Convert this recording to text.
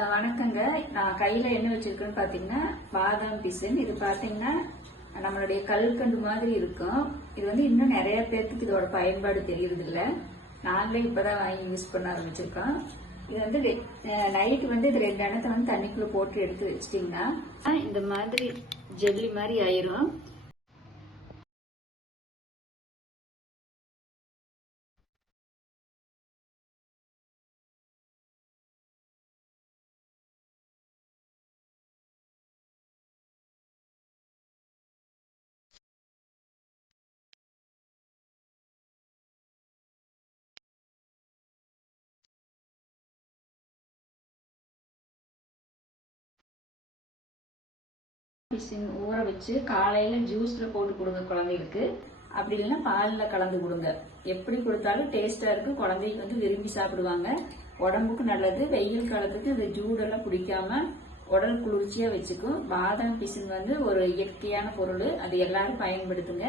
வணக்கங்க. நான் கையில என்ன வச்சிருக்கேன்னு பாத்தீங்கன்னா பாதாம் பிசின். இது பாத்தீங்கன்னா நம்மளுடைய கல்கண்டு மாதிரி இருக்கும். இது வந்து இன்னும் நிறைய பேர்த்துக்கு இதோட பயன்பாடு தெரியுறது இல்ல. நாங்களே இப்பதான் வாங்கி யூஸ் பண்ண ஆரம்பிச்சிருக்கோம். இது வந்து நைட் வந்து இது 2 எண்ணத்தை வந்து தண்ணிக்குள்ள போட்டு எடுத்து வச்சிட்டீங்கன்னா இந்த மாதிரி ஜெல்லி மாதிரி ஆயிரும். ஊற வச்சு காலையில ஜூஸ்ல போட்டு கொடுங்க குழந்தைகளுக்கு. அப்படி இல்லைன்னா பாலில் கலந்து கொடுங்க. எப்படி கொடுத்தாலும் டேஸ்டா இருக்கு. குழந்தைக்கு வந்து விரும்பி சாப்பிடுவாங்க. உடம்புக்கு நல்லது. வெயில் காலத்துக்கு இந்த ஜூடெல்லாம் குடிக்காம உடல் குளிர்ச்சியா வச்சுக்கும். பாதாம் பிசின் வந்து ஒரு இயற்கையான பொருள். அது எல்லாரும் பயன்படுத்துங்க.